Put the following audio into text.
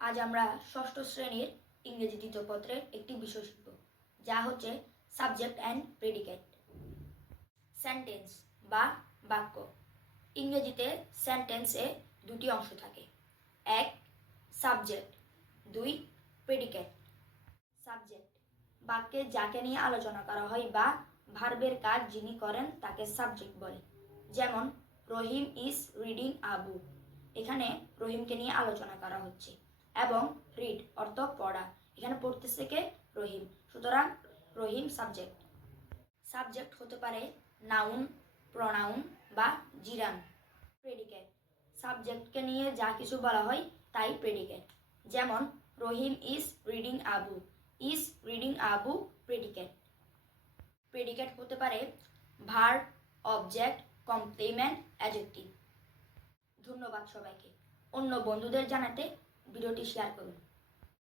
আজ আমরা ষষ্ঠ শ্রেণির ইংরেজি দ্বিতীয় পত্রের একটি বিষয় শিখব, যা হচ্ছে সাবজেক্ট অ্যান্ড প্রেডিকেট। সেন্টেন্স বা বাক্য। ইংরেজিতে সেন্টেন্সে দুটি অংশ থাকে। এক, সাবজেক্ট। দুই, প্রেডিকেট। সাবজেক্ট। বাক্যে যাকে নিয়ে আলোচনা করা হয় বা ভার্বের কাজ যিনি করেন তাকে সাবজেক্ট বলে। যেমন, রহিম ইজ রিডিং আ বুক। এখানে রহিমকে নিয়ে আলোচনা করা হচ্ছে। এবং রিড অর্থ পড়া। এখানে পড়তেছে কে? রহিম। সুতরাং রহিম সাবজেক্ট সাবজেক্ট হতে পারে নাউন প্রনাউন বা জিরান প্রেডিকেট সাবজেক্টকে নিয়ে যা কিছু বলা হয় তাই প্রেডিকেট যেমন, Rahim is reading Abu. Is reading Abu predicate predicate হতে পারে ভার্ব অবজেক্ট কমপ্লিমেন্ট অ্যাডজেক্টিভ ধন্যবাদ সবাইকে। অন্য বন্ধুদের জানাতে ভিডিওটি শেয়ার করুন